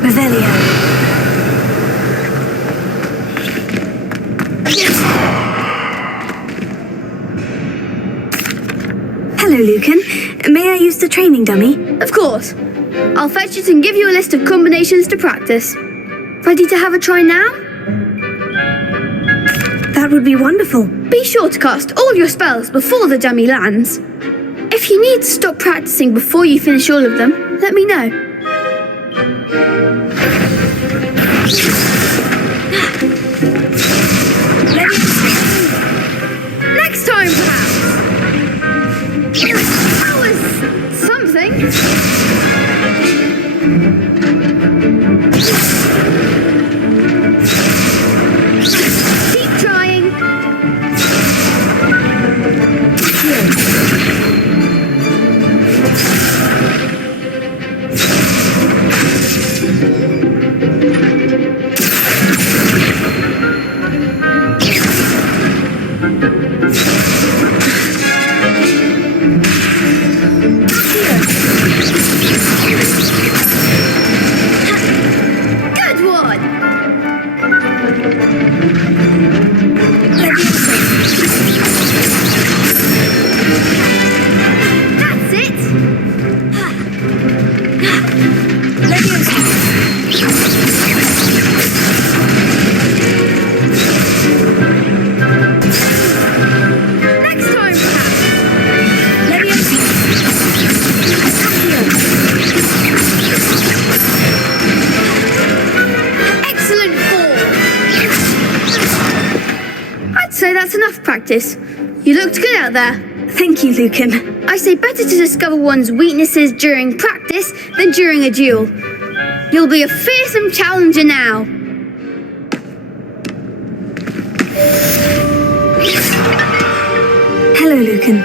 Revelio. Hello, Lucan. May I use the training dummy? Of course. I'll fetch it and give you a list of combinations to practice. Ready to have a try now? That would be wonderful. Be sure to cast all your spells before the dummy lands. If you need to stop practicing before you finish all of them, let me know. Next time, perhaps. That was something. Keep trying. Good one. That's it. Next time, perhaps. Excellent form. I'd say that's enough practice. You looked good out there. Thank you, Lucan. I say better to discover one's weaknesses during practice than during a duel. You'll be a fearsome challenger now. Hello, Lucan.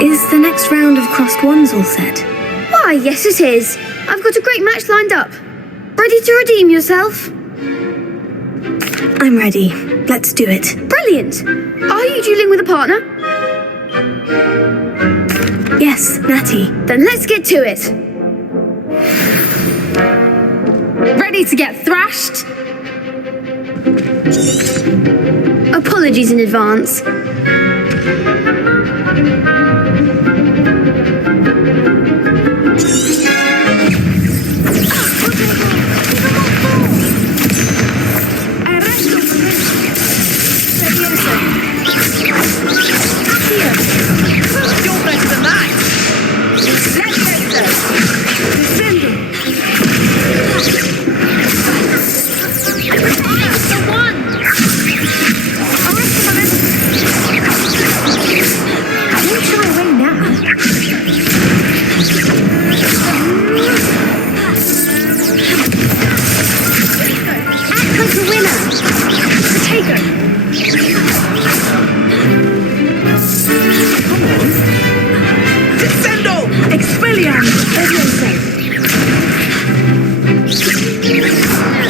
Is the next round of crossed wands all set? Why, yes it is. I've got a great match lined up. Ready to redeem yourself? I'm ready. Let's do it. Brilliant. Are you dueling with a partner? Yes, Natty. Then let's get to it. Ready to get thrashed? Apologies in advance. You're better than that! Let's go, sir! The one! Don't shy away now. Act like a winner. Potato! Descendo! Expelliarm!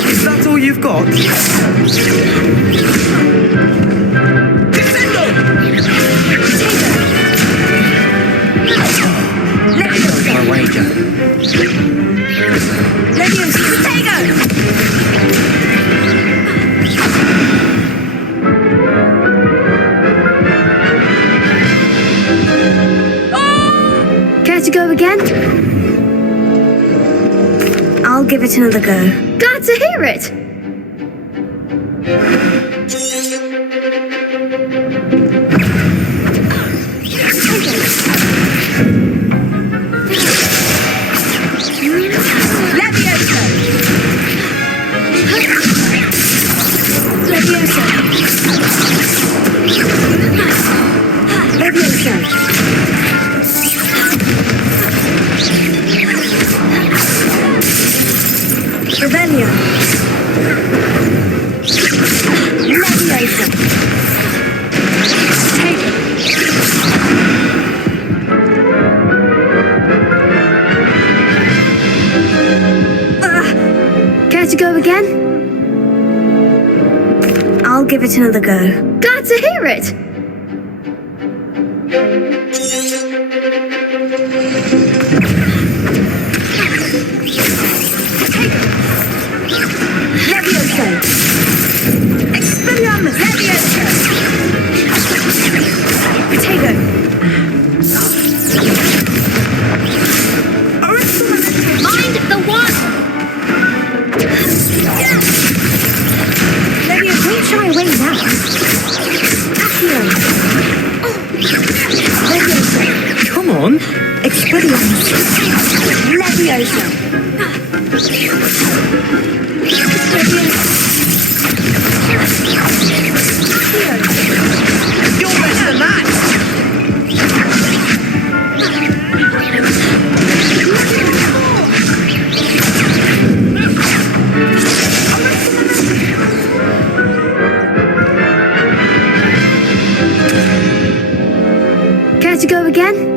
Is that all you've got? Descendo! My wager. Potato! Care to go again? I'll give it another go. Glad to hear it. Revelio. Care to go again? I'll give it another go. Glad to hear it. You're better than that! Care to go again?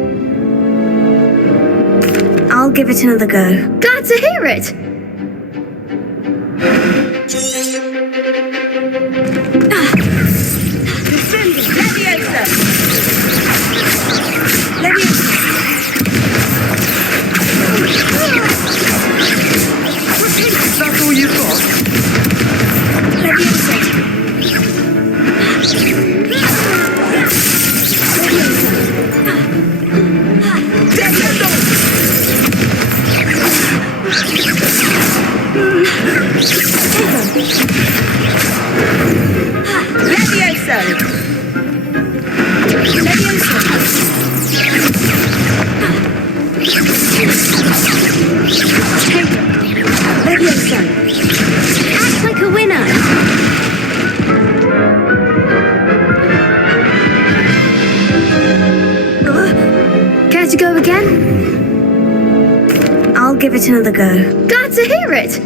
I'll give it another go. Glad to hear it. Is that all you've got? Act like a winner. Care to go again? I'll give it another go. Glad to hear it.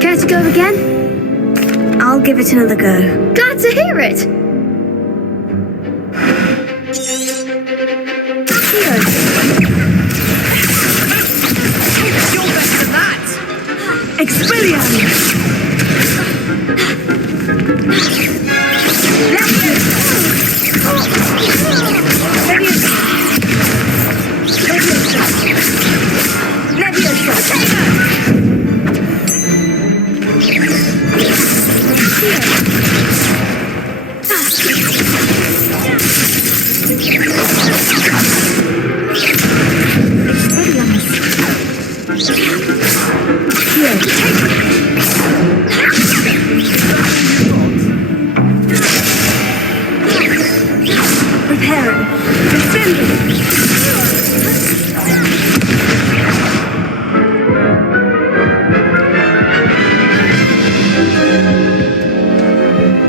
Care to go again? I'll give it another go. Glad to hear it. You're better than that!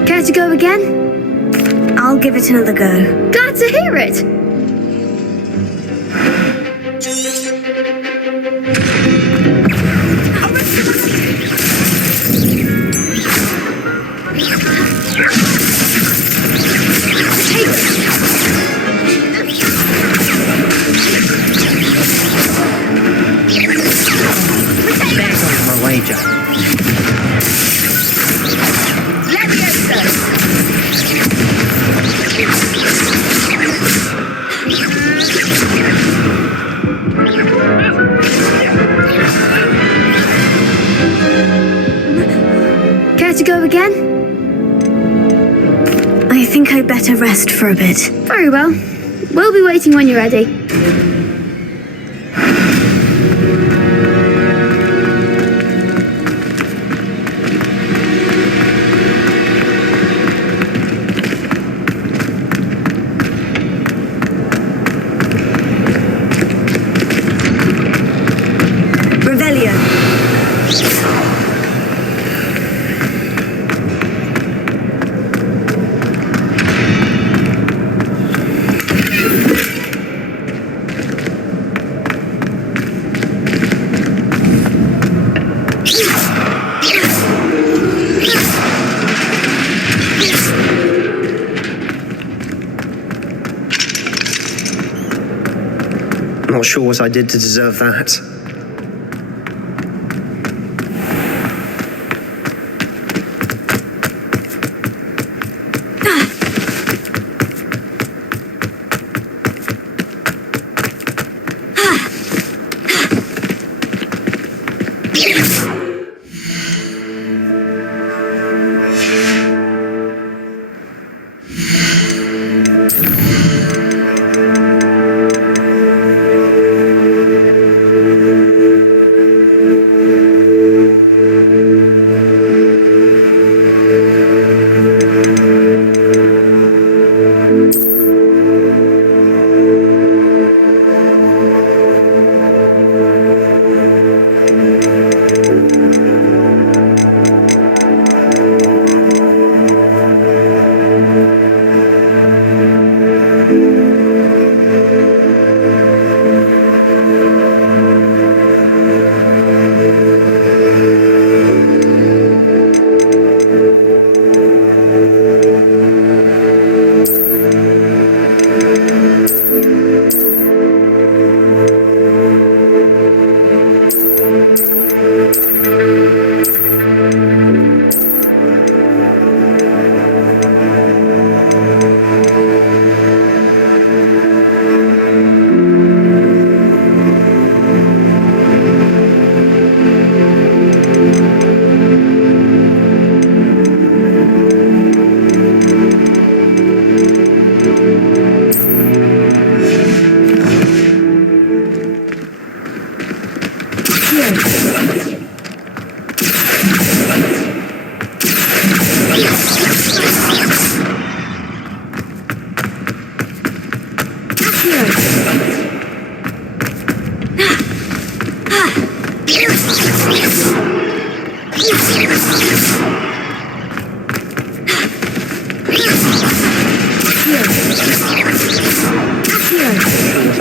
Care to go again? I'll give it another go. Glad to hear it. There goes my wager. Care to go again? I think I'd better rest for a bit. Very well. We'll be waiting when you're ready. Not sure what I did to deserve that.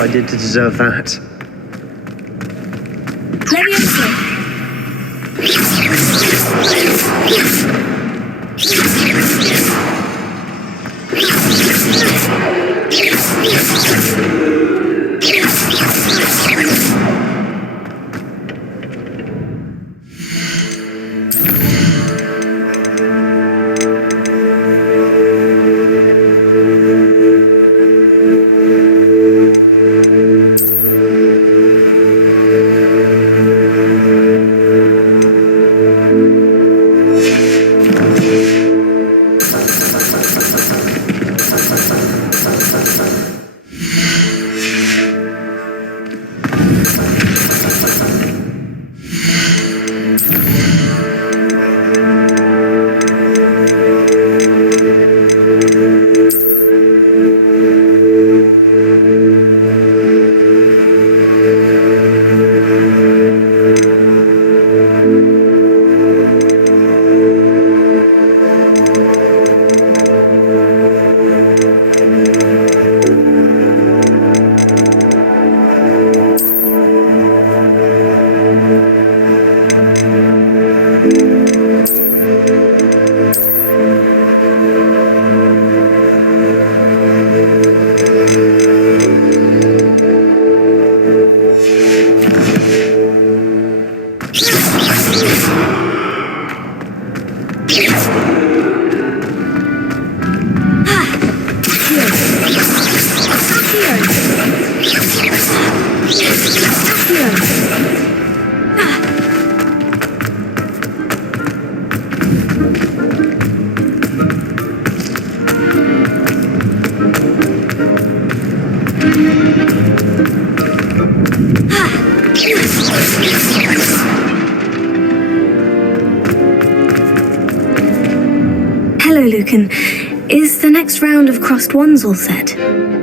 I did to deserve that. Hello, Lucan. Is the next round of crossed ones all set?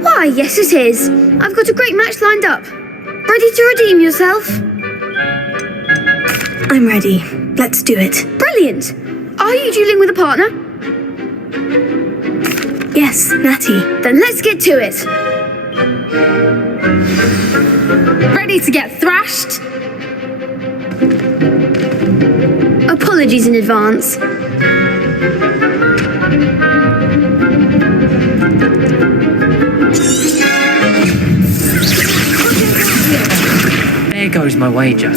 Why, yes it is. I've got a great match lined up. Ready to redeem yourself? I'm ready. Let's do it. Brilliant. Are you dueling with a partner? Yes, Natty. Then let's get to it. Ready to get thrashed? Apologies in advance. my wager.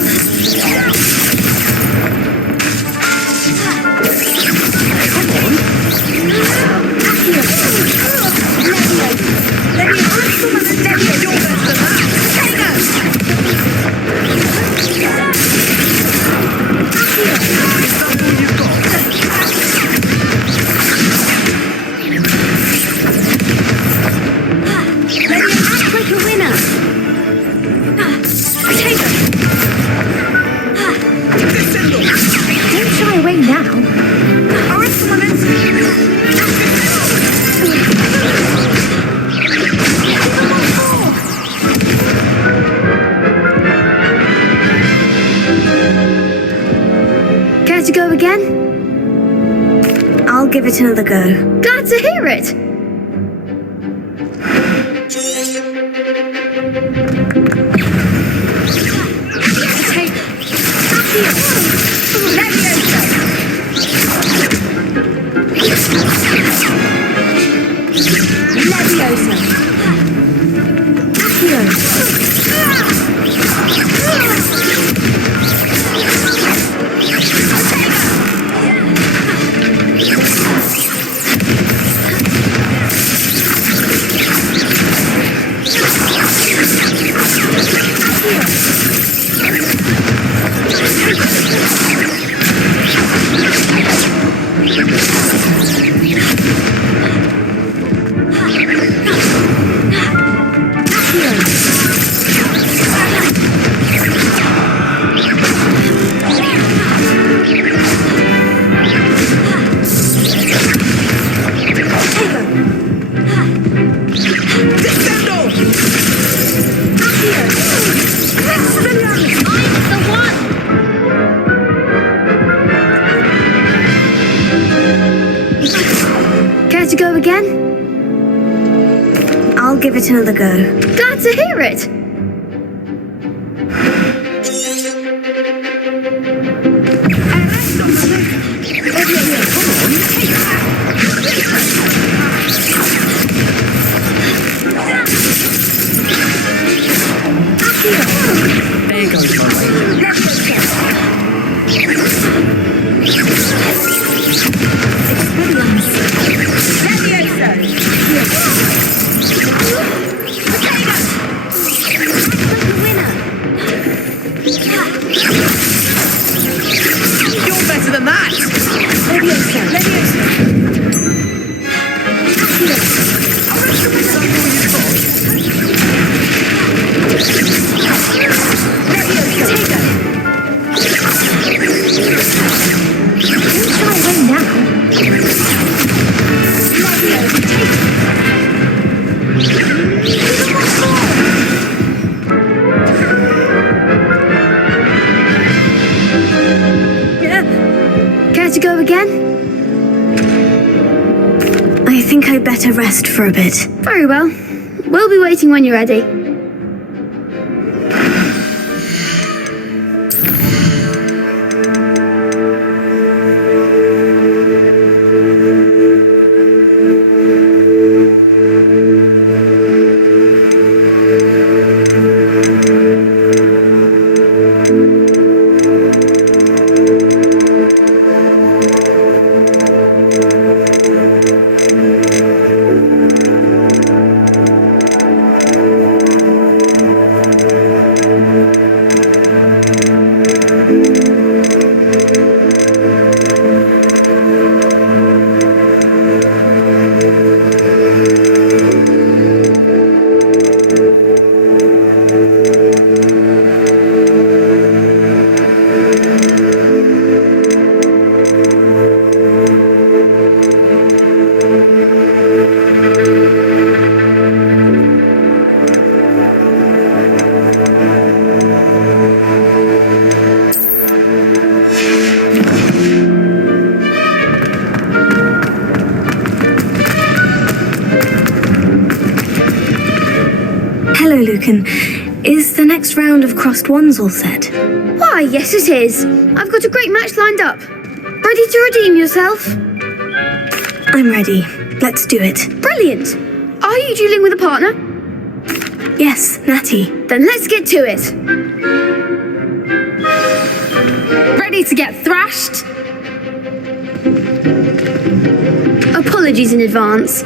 Don't shy away now. Care to go again? I'll give it another go. Glad to hear it. Care to go again? I'll give it another go. Glad to hear it. There goes my wager. You're better than that! Care to go again? I think I'd better rest for a bit. Very well. We'll be waiting when you're ready. Hello, Lucan. Is the next round of crossed ones all set? Why, yes it is. I've got a great match lined up. Ready to redeem yourself? I'm ready. Let's do it. Brilliant. Are you dueling with a partner? Yes, Natty. Then let's get to it. Ready to get thrashed? Apologies in advance.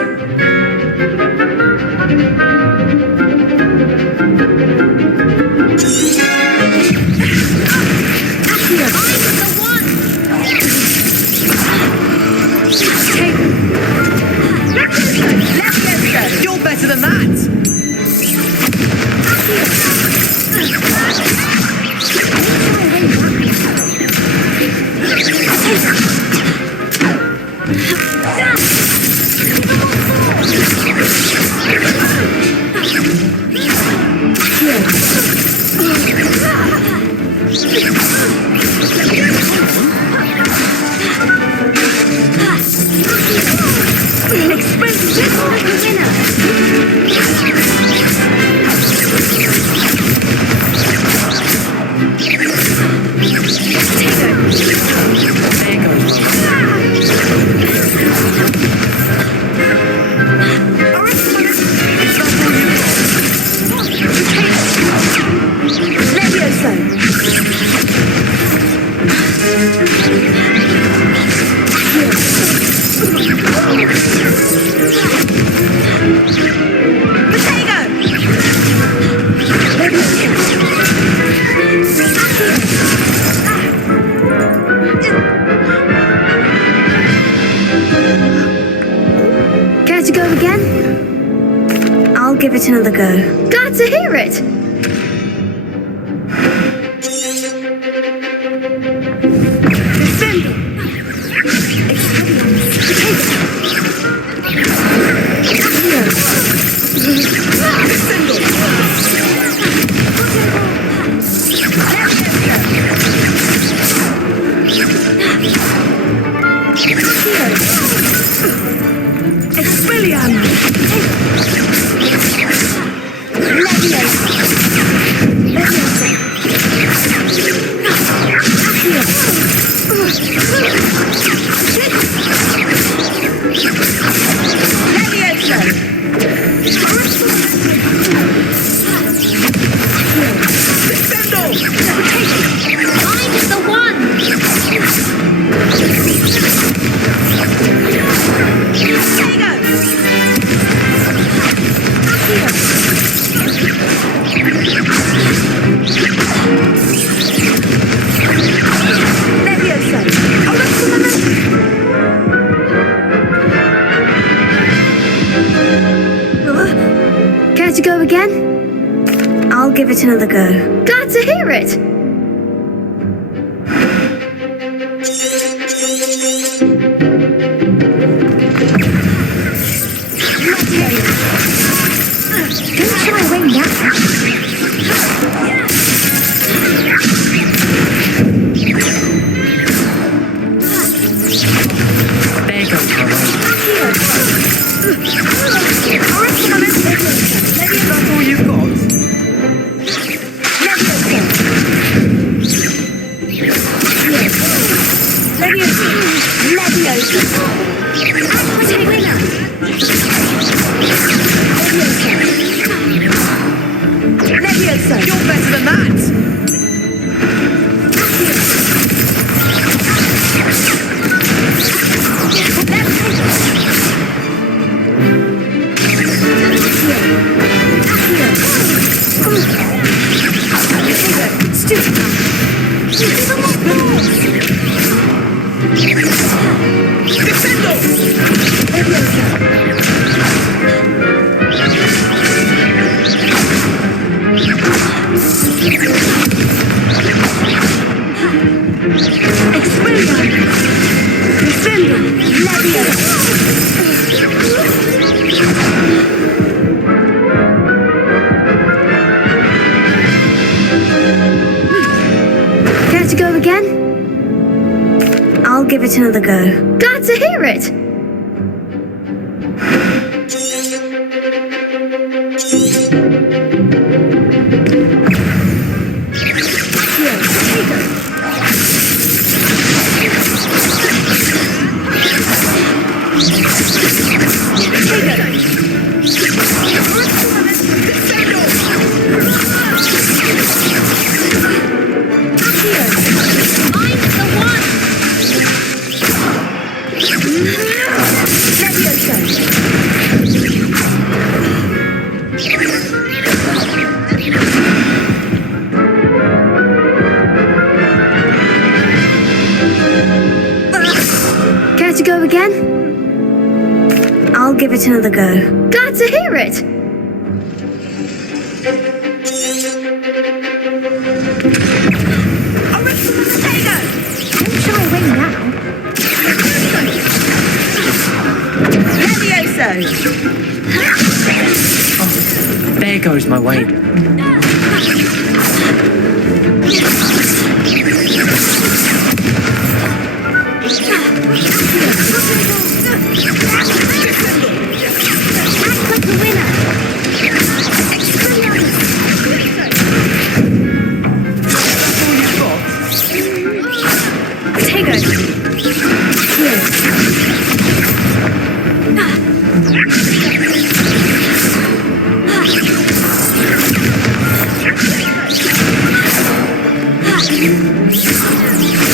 You're better than that! Care to go again? I'll give it another go. Glad to hear it. Care to go again? I'll give it another go. Glad to hear it. Don't shy away now. There you go. That's all you've got? You're better than that! Care to go again? I'll give it another go. Glad to hear it. Care to go again? I'll give it another go. Glad to hear it. Don't shy away now. Levioso! There goes my way. Act like a winner. Potato.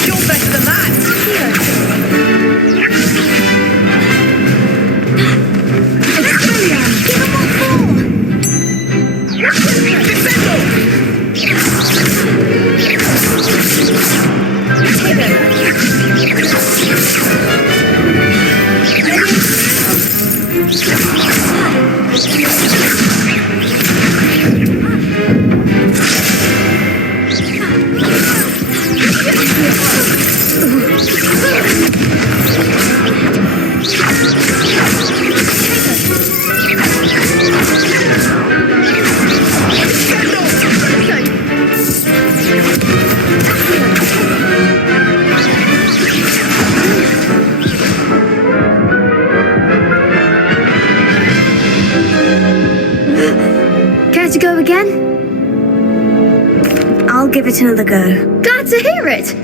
You're better than that! Care to go again? I'll give it another go. Glad to hear it.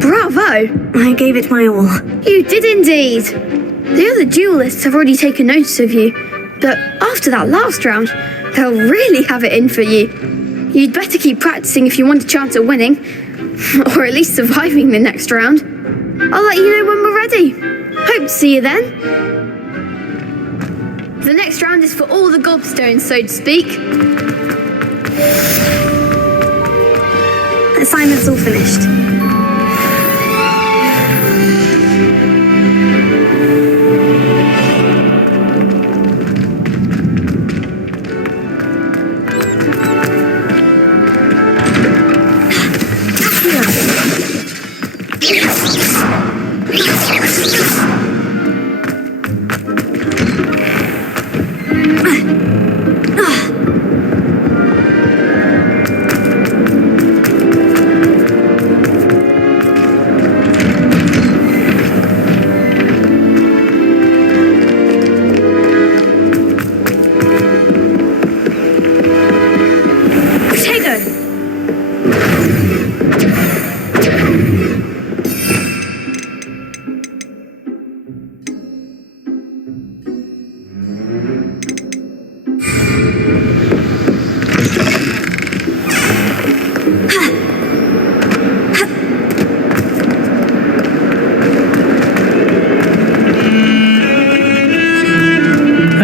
Bravo! I gave it my all. You did indeed. The other duelists have already taken notice of you, but after that last round, they'll really have it in for you. You'd better keep practicing if you want a chance at winning, or at least surviving the next round. I'll let you know when we're ready. Hope to see you then. The next round is for all the gobstones, so to speak. Assignment's all finished.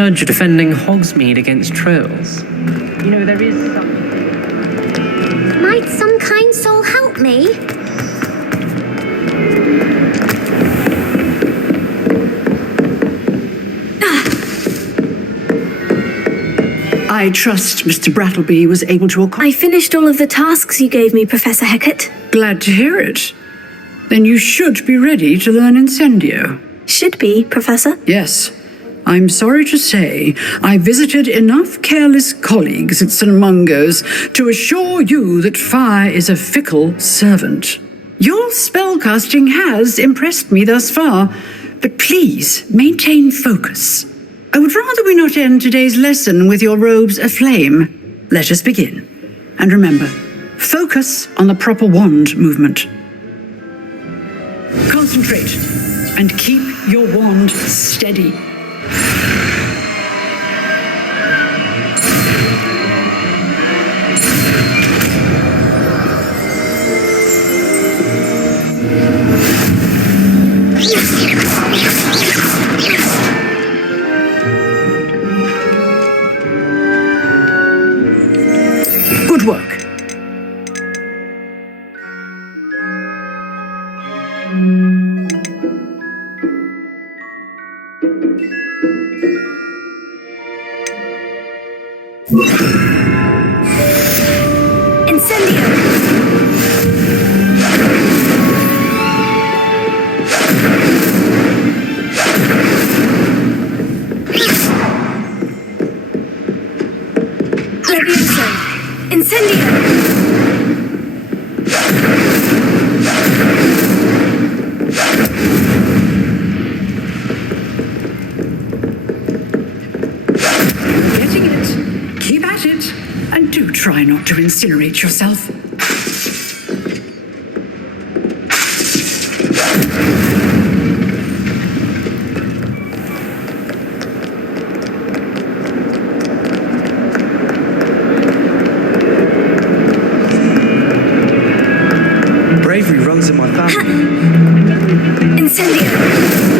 Heard you're defending Hogsmeade against trolls. You know, there is something... Might some kind soul help me? I trust Mr. Brattleby was able to accomplish... I finished all of the tasks you gave me, Professor Hecat. Glad to hear it. Then you should be ready to learn Incendio. Should be, Professor. Yes. I'm sorry to say, I visited enough careless colleagues at St. Mungo's to assure you that fire is a fickle servant. Your spellcasting has impressed me thus far, but please maintain focus. I would rather we not end today's lesson with your robes aflame. Let us begin. And remember, focus on the proper wand movement. Concentrate and keep your wand steady. Good work. Try not to incinerate yourself. Bravery runs in my family. Incendio!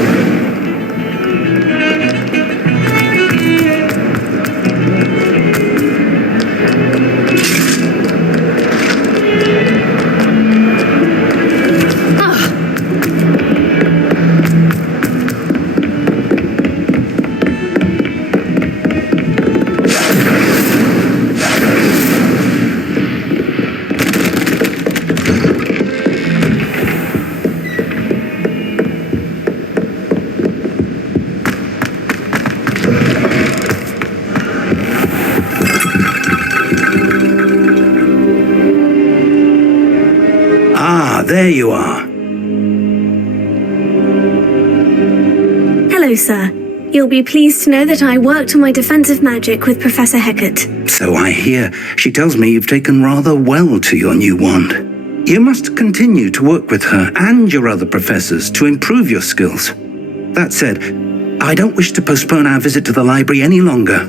There you are. Hello, sir. You'll be pleased to know that I worked on my defensive magic with Professor Hecat. So I hear. She tells me you've taken rather well to your new wand. You must continue to work with her and your other professors to improve your skills. That said, I don't wish to postpone our visit to the library any longer.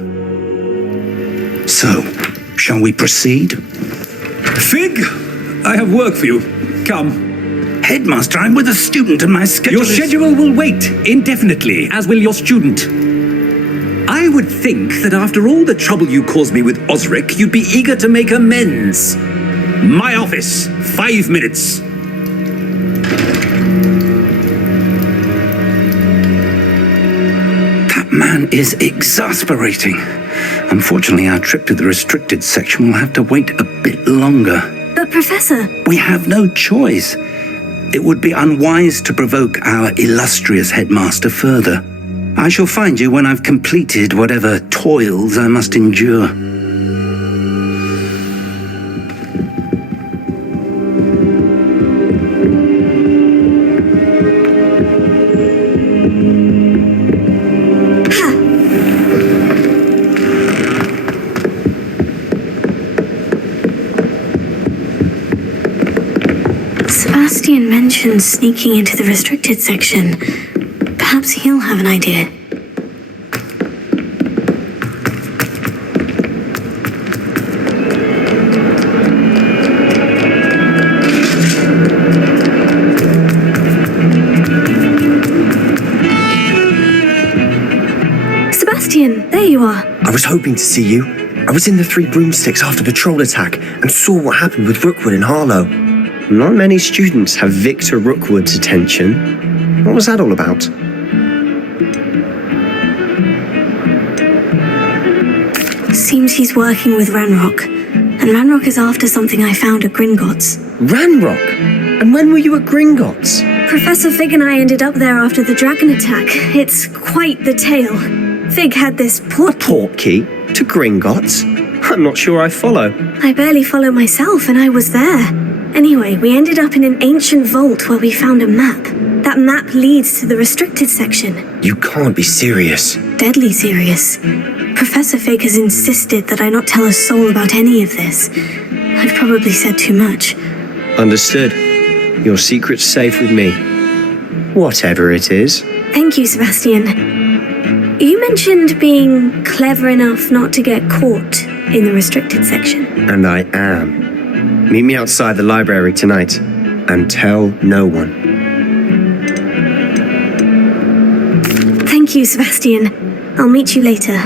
So, shall we proceed? Fig, I have work for you. Come. Headmaster, I'm with a student and my schedule Your schedule will wait indefinitely, as will your student. I would think that after all the trouble you caused me with Osric, you'd be eager to make amends. My office, 5 minutes. That man is exasperating. Unfortunately, our trip to the restricted section will have to wait a bit longer. But Professor... We have no choice. It would be unwise to provoke our illustrious headmaster further. I shall find you when I've completed whatever toils I must endure. Sebastian mentioned sneaking into the restricted section. Perhaps he'll have an idea. Sebastian, there you are. I was hoping to see you. I was in the Three Broomsticks after the troll attack and saw what happened with Rookwood in Harlow. Not many students have Victor Rookwood's attention. What was that all about? Seems he's working with Ranrock. And Ranrock is after something I found at Gringotts. Ranrock? And when were you at Gringotts? Professor Fig and I ended up there after the dragon attack. It's quite the tale. Fig had this Portkey to Gringotts? I'm not sure I follow. I barely follow myself, and I was there. Anyway, we ended up in an ancient vault where we found a map. That map leads to the restricted section. You can't be serious. Deadly serious. Professor Fig has insisted that I not tell a soul about any of this. I've probably said too much. Understood. Your secret's safe with me. Whatever it is. Thank you, Sebastian. You mentioned being clever enough not to get caught in the restricted section. And I am. Meet me outside the library tonight, and tell no one. Thank you, Sebastian. I'll meet you later.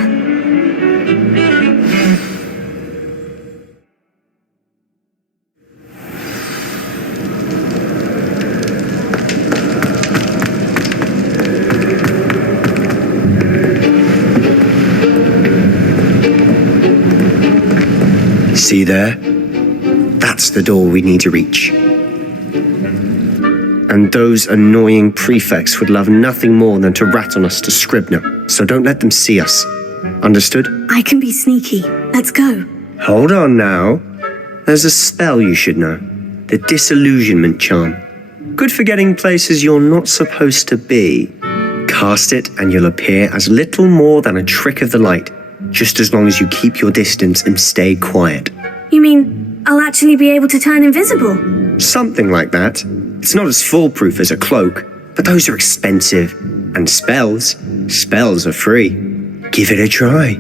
See there? That's the door we need to reach. And those annoying prefects would love nothing more than to rat on us to Scribner, so don't let them see us. Understood? I can be sneaky. Let's go. Hold on now. There's a spell you should know. The Disillusionment Charm. Good for getting places you're not supposed to be. Cast it and you'll appear as little more than a trick of the light, just as long as you keep your distance and stay quiet. You mean I'll actually be able to turn invisible? Something like that. It's not as foolproof as a cloak, but those are expensive. And spells are free. Give it a try.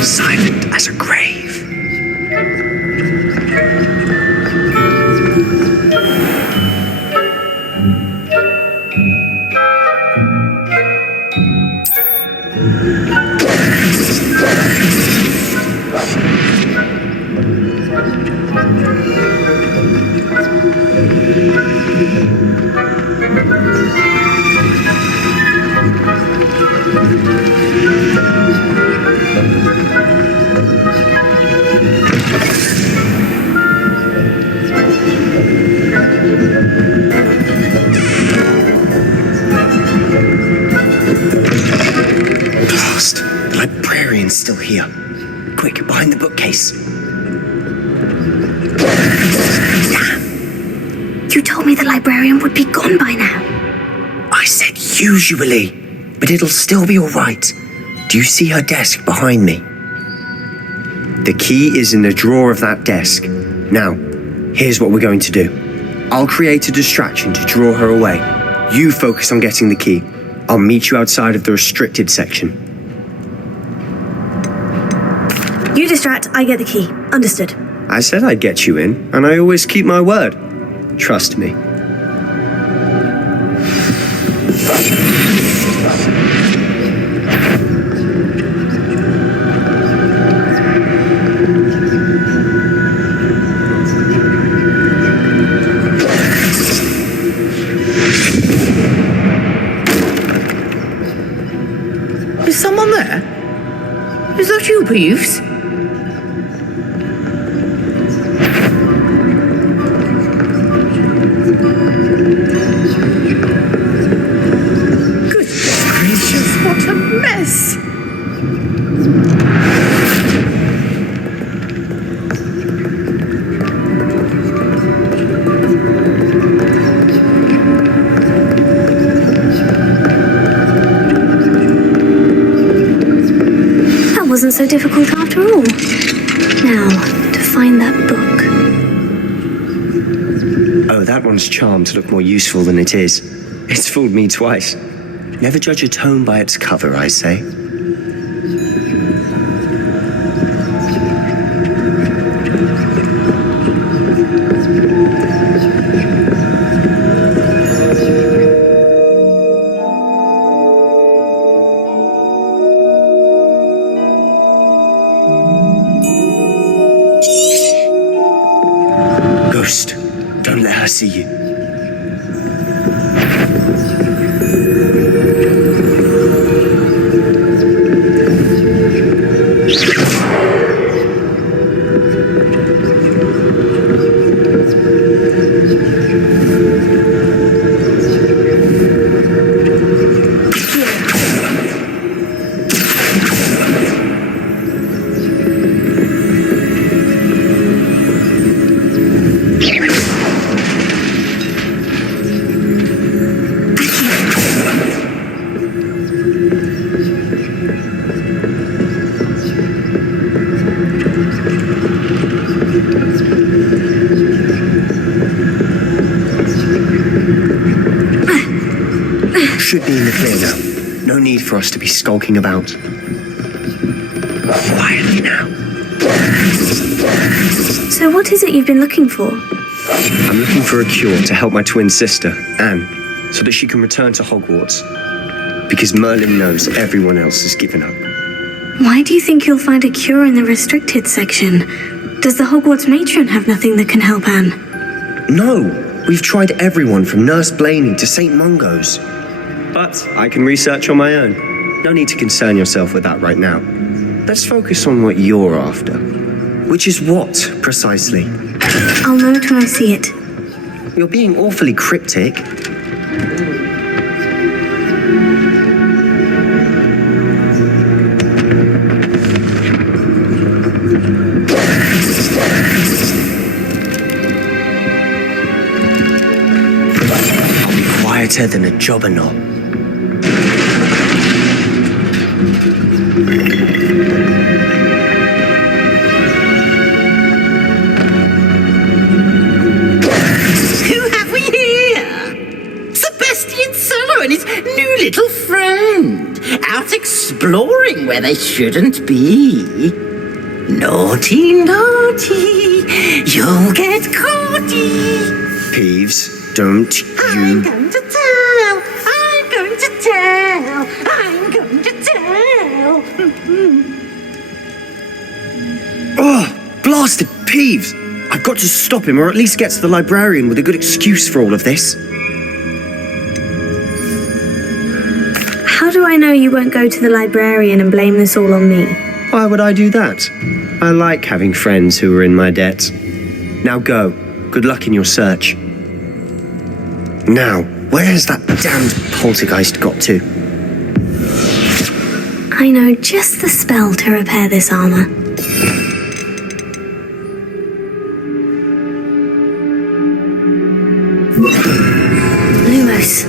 Silent as a grave. here. Quick, behind the bookcase. You told me the librarian would be gone by now. I said usually, but it'll still be all right. Do you see her desk behind me? The key is in the drawer of that desk. Now, here's what we're going to do. I'll create a distraction to draw her away. You focus on getting the key. I'll meet you outside of the restricted section. You distract, I get the key. Understood. I said I'd get you in, and I always keep my word. Trust me. Is someone there? Is that you, Peeves? Goodness gracious, what a mess! Wasn't so difficult after all. Now, to find that book. Oh, that one's charmed to look more useful than it is. It's fooled me twice. Never judge a tome by its cover, I say. Ghost, don't let her see you. Should be in the clear now. No need for us to be skulking about. Quietly now. So what is it you've been looking for? I'm looking for a cure to help my twin sister, Anne, so that she can return to Hogwarts. Because Merlin knows everyone else has given up. Why do you think you'll find a cure in the restricted section? Does the Hogwarts matron have nothing that can help Anne? No, we've tried everyone from Nurse Blaney to St. Mungo's. But I can research on my own. No need to concern yourself with that right now. Let's focus on what you're after. Which is what, precisely? I'll know it when I see it. You're being awfully cryptic. I'll be quieter than a jobberknoll. Who have we here? Sebastian Solo and his new little friend, out exploring where they shouldn't be. Naughty, naughty, you'll get caughty. Peeves, don't I'm you... going to tell, I'm going to tell, I'm going to tell. Oh, blasted Peeves! I've got to stop him, or at least get to the librarian with a good excuse for all of this. How do I know you won't go to the librarian and blame this all on me? Why would I do that? I like having friends who are in my debt. Now go. Good luck in your search. Now, where has that damned poltergeist got to? I know just the spell to repair this armor. Lumos.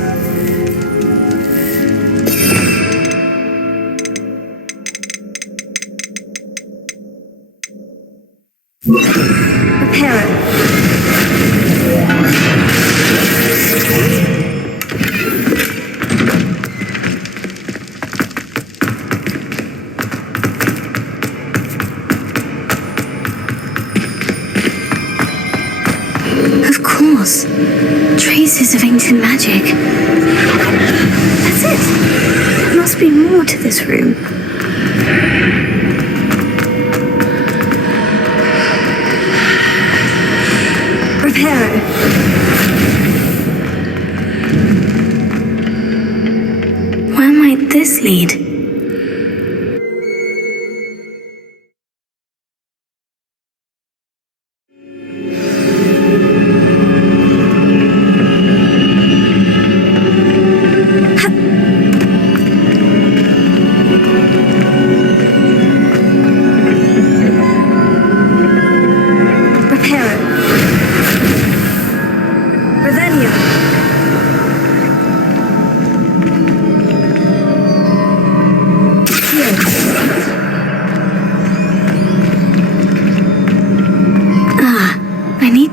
Repair it. Of course. Traces of ancient magic. That's it. There must be more to this room. Repair it. Where might this lead?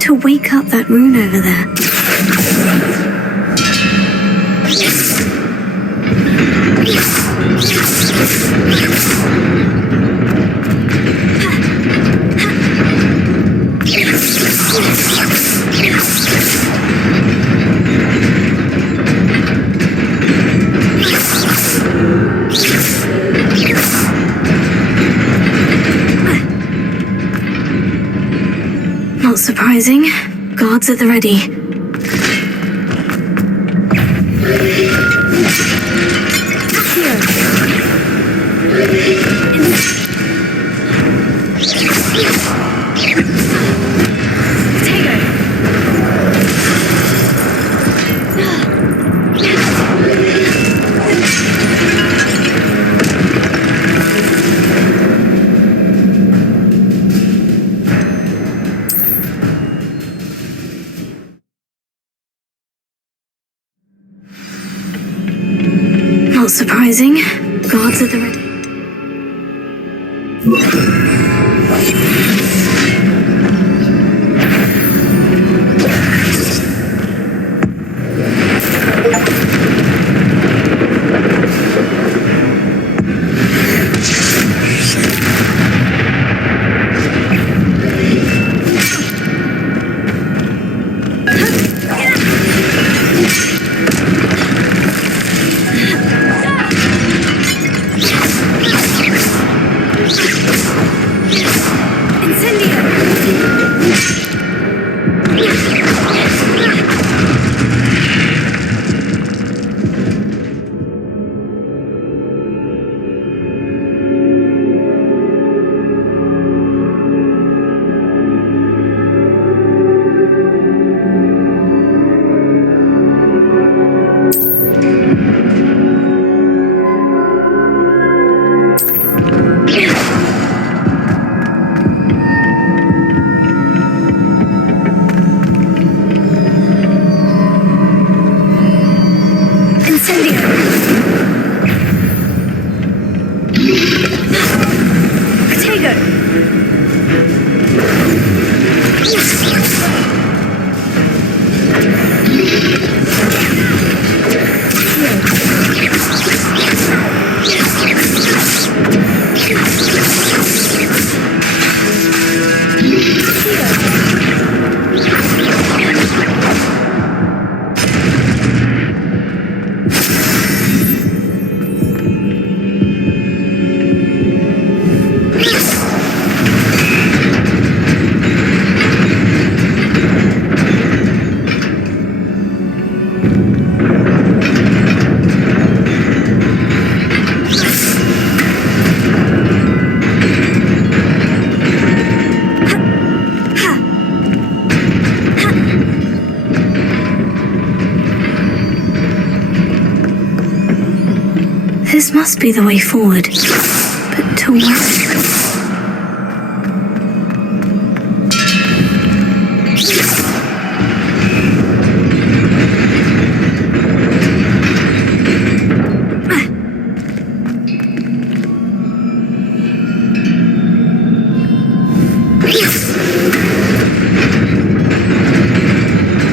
To wake up that rune over there. Not surprising. Guards at the ready. Not surprising. Guards at the ready. This must be the way forward. But to where?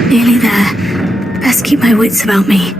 Nearly there. Best keep my wits about me.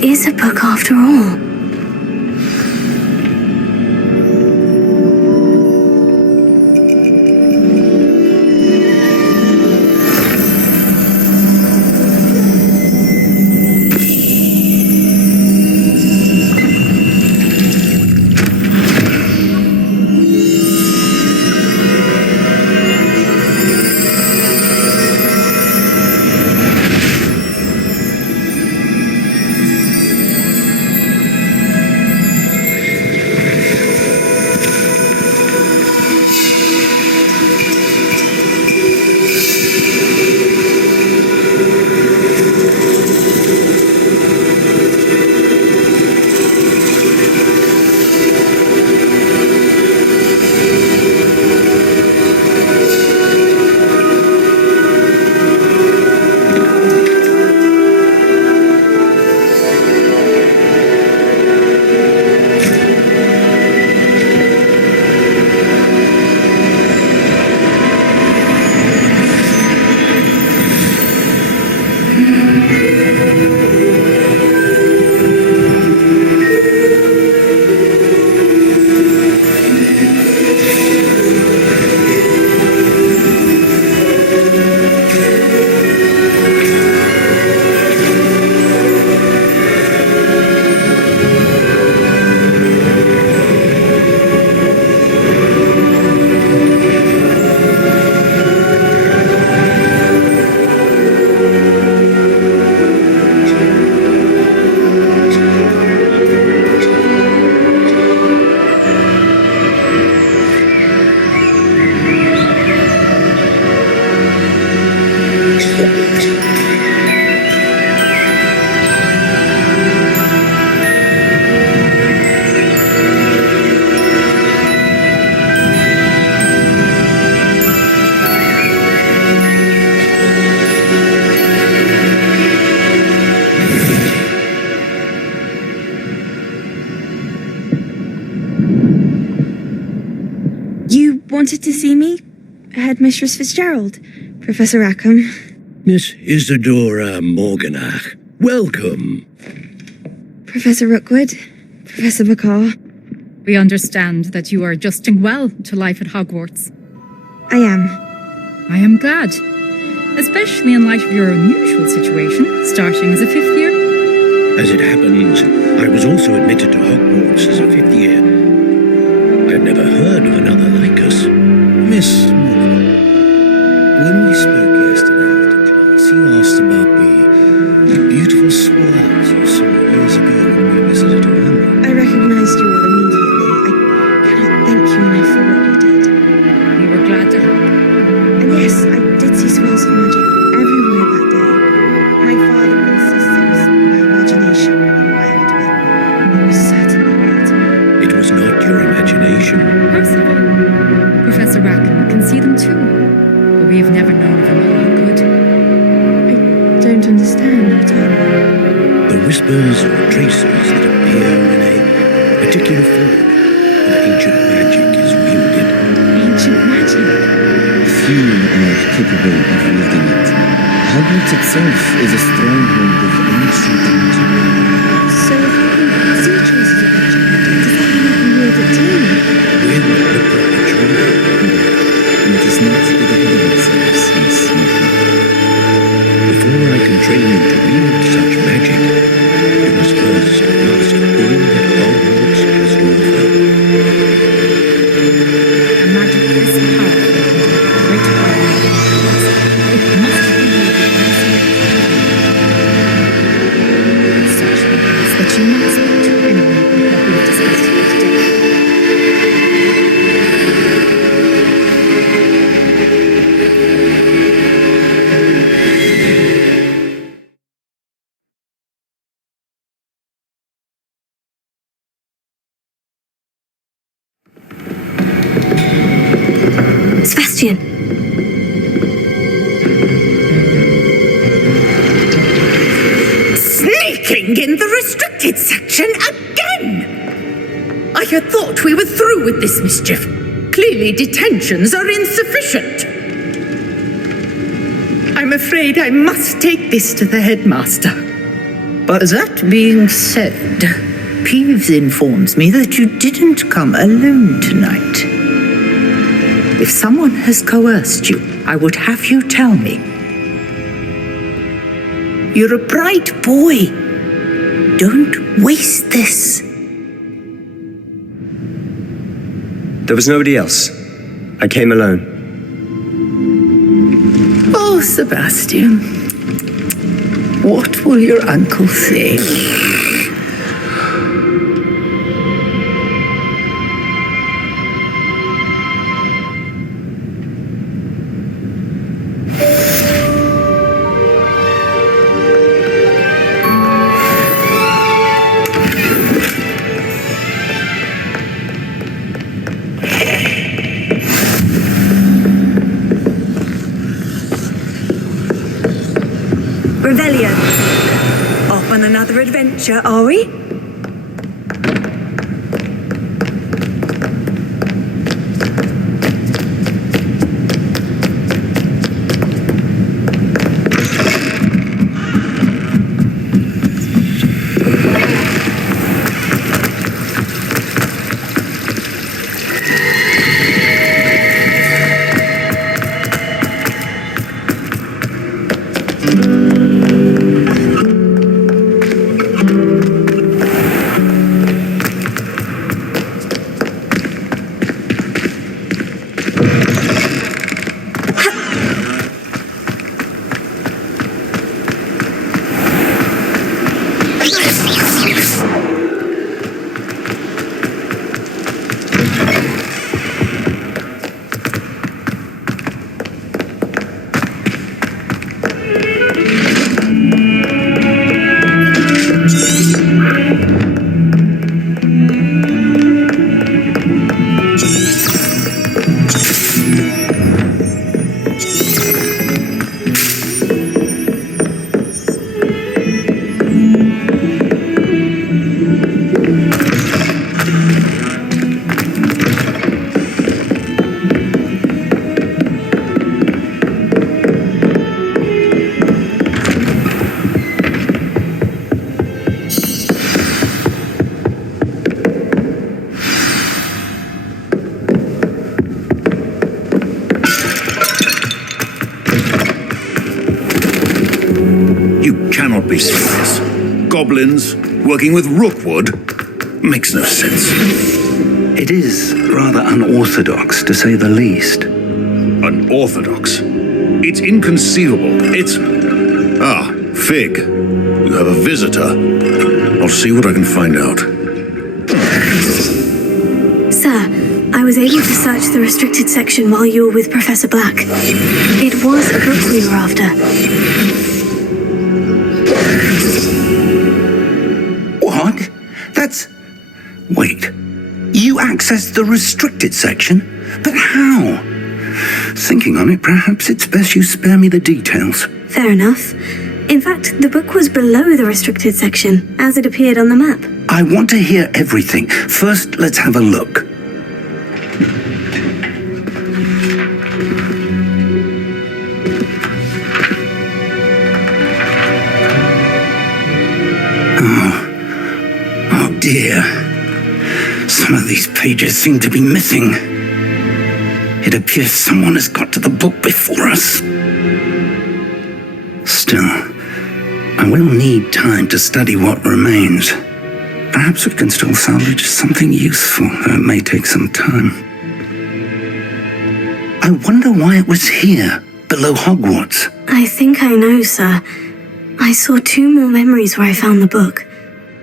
Is a book after all. wanted to see me? Headmistress Fitzgerald, Professor Rackham. Miss Isadora Morganach, welcome. Professor Rookwood, Professor Bakar. We understand that you are adjusting well to life at Hogwarts. I am. I am glad, especially in light of your unusual situation, starting as a 5th year. As it happens, I was also admitted to Hogwarts as a 5th year. I've never heard of another like us. Miss Morgan, when we spoke yesterday after class, you asked about the beautiful swirls you saw years ago when we visited Hogwarts. I recognized you all immediately. I cannot thank you enough for what you did. We were glad to help. And yes, I did see swirls of magic everywhere that day. My father insists it was my imagination running wild, but it was certainly right. It was not your imagination. Percival, Professor Rackham can see them too, but we have never known of another who could. I don't understand you tell me. The whispers or traces that appear in a particular form of ancient magic is wielded. Ancient magic? Few are capable of wielding it. Hogwarts itself is a stronghold of ancient magic. So if you can see traces of ancient magic, does that mean you can wield it too? We're not the perpetrator. It is not the Hogwarts ourselves, Miss Morgan. Before I can train you to wield such magic, you must first master all that Hogwarts has to offer. A magic this powerful and great power of Hogwarts. It must be such means that you must speak to anyone that we have discussed here today. Sebastian. Sneaking in the restricted section again! I had thought we were through with this mischief. Clearly detentions are insufficient. I'm afraid I must take this to the headmaster. But that being said, Peeves informs me that you didn't come alone tonight. If someone has coerced you, I would have you tell me. You're a bright boy. Don't waste this. There was nobody else. I came alone. Oh, Sebastian. What will your uncle say? Revelio. Off on another adventure, are we? can't be serious. Goblins working with Rookwood? Makes no sense. It is rather unorthodox, to say the least. Unorthodox? It's inconceivable. It's... Ah, Fig. You have a visitor. I'll see what I can find out. Sir, I was able to search the restricted section while you were with Professor Black. It was a book we were after. What? That's... Wait. You accessed the restricted section? But how? Thinking on it, perhaps it's best you spare me the details. Fair enough. In fact, the book was below the restricted section, as it appeared on the map. I want to hear everything. First, let's have a look. Oh dear. Some of these pages seem to be missing. It appears someone has got to the book before us. Still, I will need time to study what remains. Perhaps we can still salvage something useful, though it may take some time. I wonder why it was here, below Hogwarts. I think I know, sir. I saw 2 more memories where I found the book.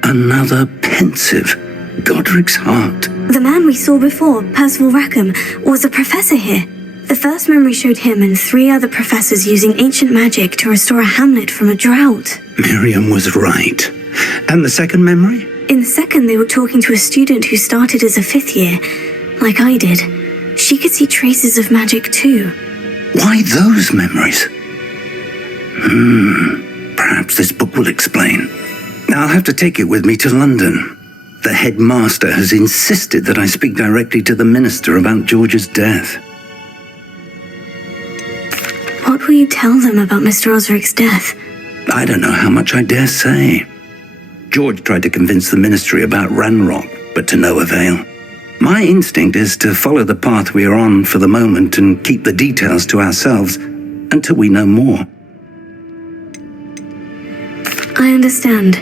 Another pensive, Godric's heart. The man we saw before, Percival Rackham, was a professor here. The first memory showed him and 3 other professors using ancient magic to restore a hamlet from a drought. Miriam was right. And the second memory? In the second, they were talking to a student who started as a 5th year, like I did. She could see traces of magic too. Why those memories? Perhaps this book will explain. I'll have to take it with me to London. The headmaster has insisted that I speak directly to the minister about George's death. What will you tell them about Mr. Osric's death? I don't know how much I dare say. George tried to convince the ministry about Ranrock, but to no avail. My instinct is to follow the path we are on for the moment and keep the details to ourselves until we know more. I understand.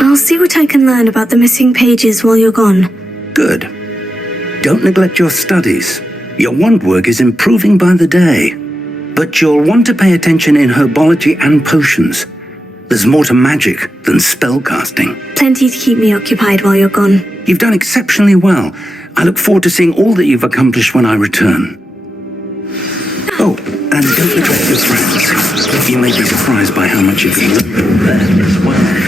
I'll see what I can learn about the missing pages while you're gone. Good. Don't neglect your studies. Your wand work is improving by the day. But you'll want to pay attention in herbology and potions. There's more to magic than spellcasting. Plenty to keep me occupied while you're gone. You've done exceptionally well. I look forward to seeing all that you've accomplished when I return. Oh, and don't neglect your friends. You may be surprised by how much you can learn from them as well.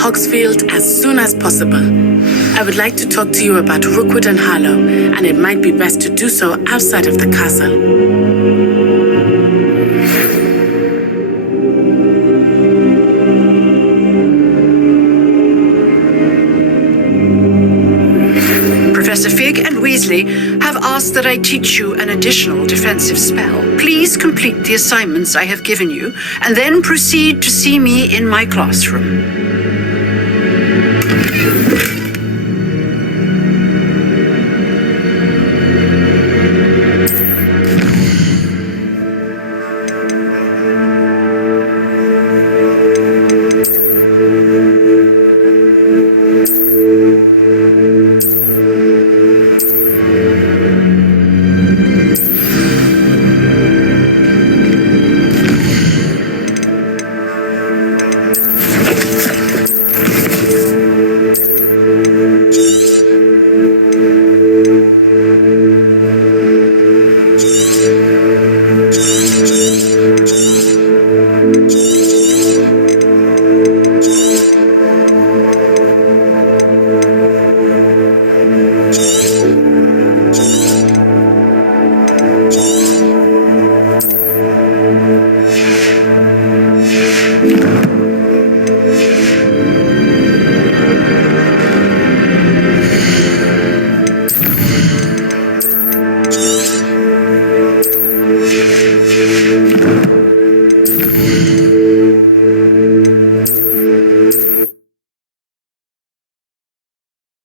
Hogsfield as soon as possible. I would like to talk to you about Rookwood and Harlow, and it might be best to do so outside of the castle. Professor Fig and Weasley have asked that I teach you an additional defensive spell. Please complete the assignments I have given you, and then proceed to see me in my classroom.